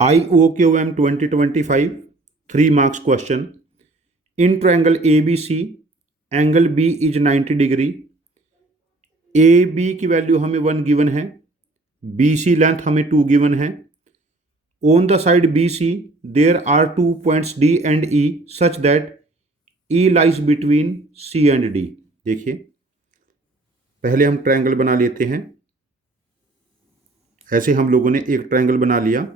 IOQM 2025 3 marks question. In triangle ABC, angle B is 90 degree. AB की value हमें 1 given है, BC length हमें 2 given है. On the side BC, there are 2 points D and E such that E lies between C and D. देखिए, पहले हम triangle बना लेते हैं. ऐसे हम लोगों ने एक ट्रायंगल बना लिया.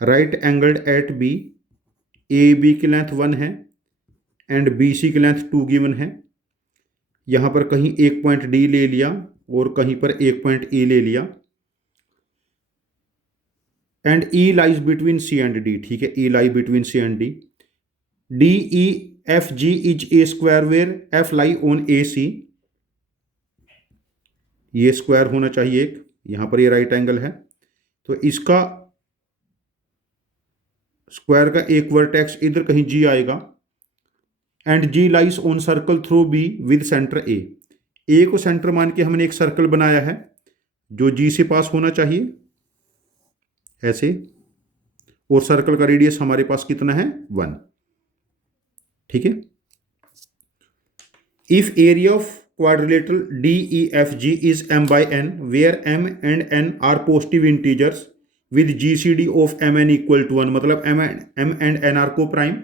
Right angled at B, A B की लेंथ 1 है एंड बी सी की लेंथ 2 गिवन है. यहाँ पर कहीं एक पॉइंट डी ले लिया और कहीं पर एक पॉइंट ई ले लिया. And E lies between C and D. ठीक है, E lie between C and D. D E F G is a square where F lie on A C. ये स्क्वायर होना चाहिए एक. यहाँ पर ये राइट एंगल है तो इसका स्क्वायर का एक वर्टेक्स इधर कहीं जी आएगा. And G lies on circle through B with centre A. A को सेंटर मान के हमने एक सर्कल बनाया है जो जी से पास होना चाहिए ऐसे. और सर्कल का रेडियस हमारे पास कितना है 1. ठीक है. If area of quadrilateral DEFG is m by n where m and n are positive integers with GCD of mn equal to 1. मतलब m and n are co-prime.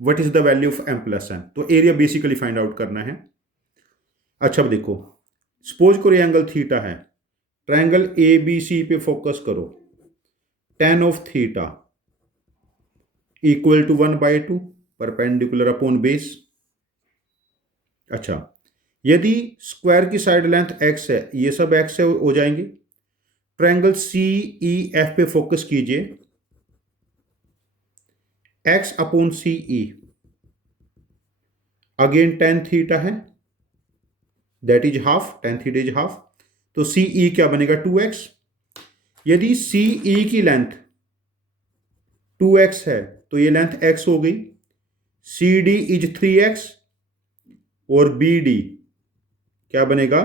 What is the value of m plus n? तो area basically find out करना है. अच्छा अब देखो, suppose करो angle theta है. Triangle ABC पे फोकस करो. tan of theta equal to 1/2 perpendicular upon base. अच्छा, यदि स्क्वायर की साइड लेंथ x है, ये सब x है हो जाएंगे. ट्रायंगल CEF पे फोकस कीजिए. x upon CE again tan theta है, that is half. tan theta is half. तो CE क्या बनेगा 2x. यदि CE की लेंथ 2x है तो ये लेंथ x हो गई. CD इज 3x और BD क्या बनेगा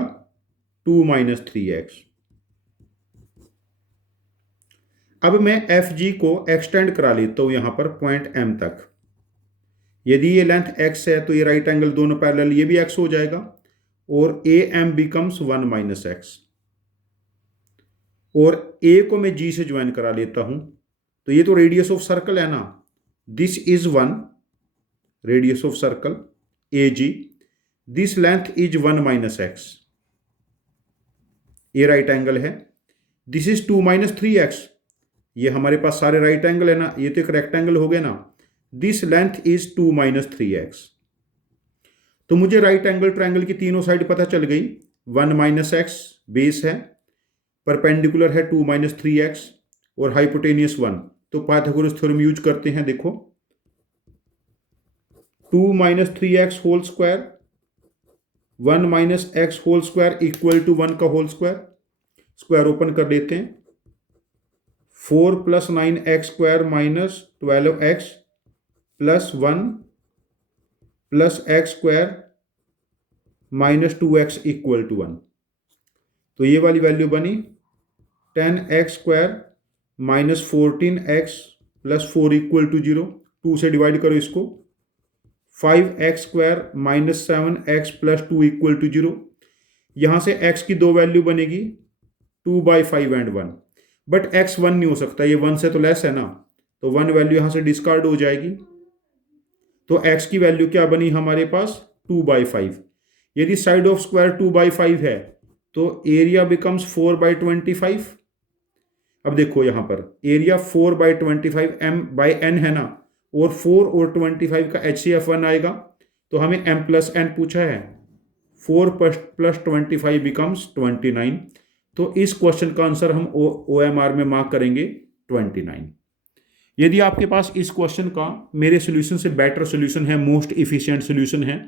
2 - 3x. अब मैं FG को एक्सटेंड करा लेता हूं यहां पर पॉइंट M तक. यदि ये लेंथ x है तो ये राइट एंगल दोनों पैरेलल, ये भी x हो जाएगा और AM बिकम्स 1 - x. और A को मैं G से ज्वाइन करा लेता हूं तो ये तो रेडियस ऑफ सर्कल है ना. This is 1 radius of circle AG. This length is 1 - x. ये राइट एंगल है. This is 2 - 3x. ये हमारे पास सारे राइट एंगल है ना, ये तो एक रेक्टेंगल हो गया ना. This length is 2 - 3x. तो मुझे राइट एंगल ट्रायंगल की तीनों साइड पता चल गई. 1 - x बेस है, परपेंडिकुलर है 2 - 3x और हाइपोटेनियस 1. तो पाइथागोरस थ्योरम यूज करते हैं. देखो 2 - 3x whole square 1 - x whole square equal to 1 का होल स्क्वायर. स्क्वायर ओपन कर लेते हैं. 4 + 9x square minus 12x plus 1 plus x square minus 2x equal to 1. तो ये वाली वैल्यू बनी 10x square minus 14x plus 4 equal to 0. 2 से divide करो इसको. 5x square minus 7x plus 2 equal to 0. यहां से x की दो वैल्यू बनेगी 2/5 एंड 1. बट x 1 नहीं हो सकता, ये 1 से तो लेस है ना, तो 1 वैल्यू यहां से डिस्कार्ड हो जाएगी. तो x की वैल्यू क्या बनी हमारे पास 2/5. यदि साइड ऑफ स्क्वायर 2/5 है तो एरिया बिकम्स 4/25. अब देखो यहां पर एरिया 4/25 m/n है ना, और 4 और 25 का HCF 1 आएगा. तो हमें m + n पूछा है. 4 + 25 बिकम्स 29. तो इस क्वेश्चन का आंसर हम OMR में मार्क करेंगे 29. यदि आपके पास इस क्वेश्चन का मेरे सोल्यूशन से बेटर सोल्यूशन है, मोस्ट इफिशिएंट सोल्यूशन है,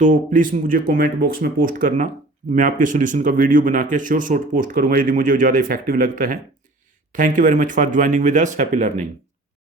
तो प्लीज़ मुझे कमेंट बॉक्स में पोस्ट करना. मैं आपके सोल्यूशन का वीडियो बना के शॉर्ट पोस्ट करूंगा यदि मुझे ज़्यादा इफेक्टिव लगता है. Thank you very much for joining with us. Happy learning.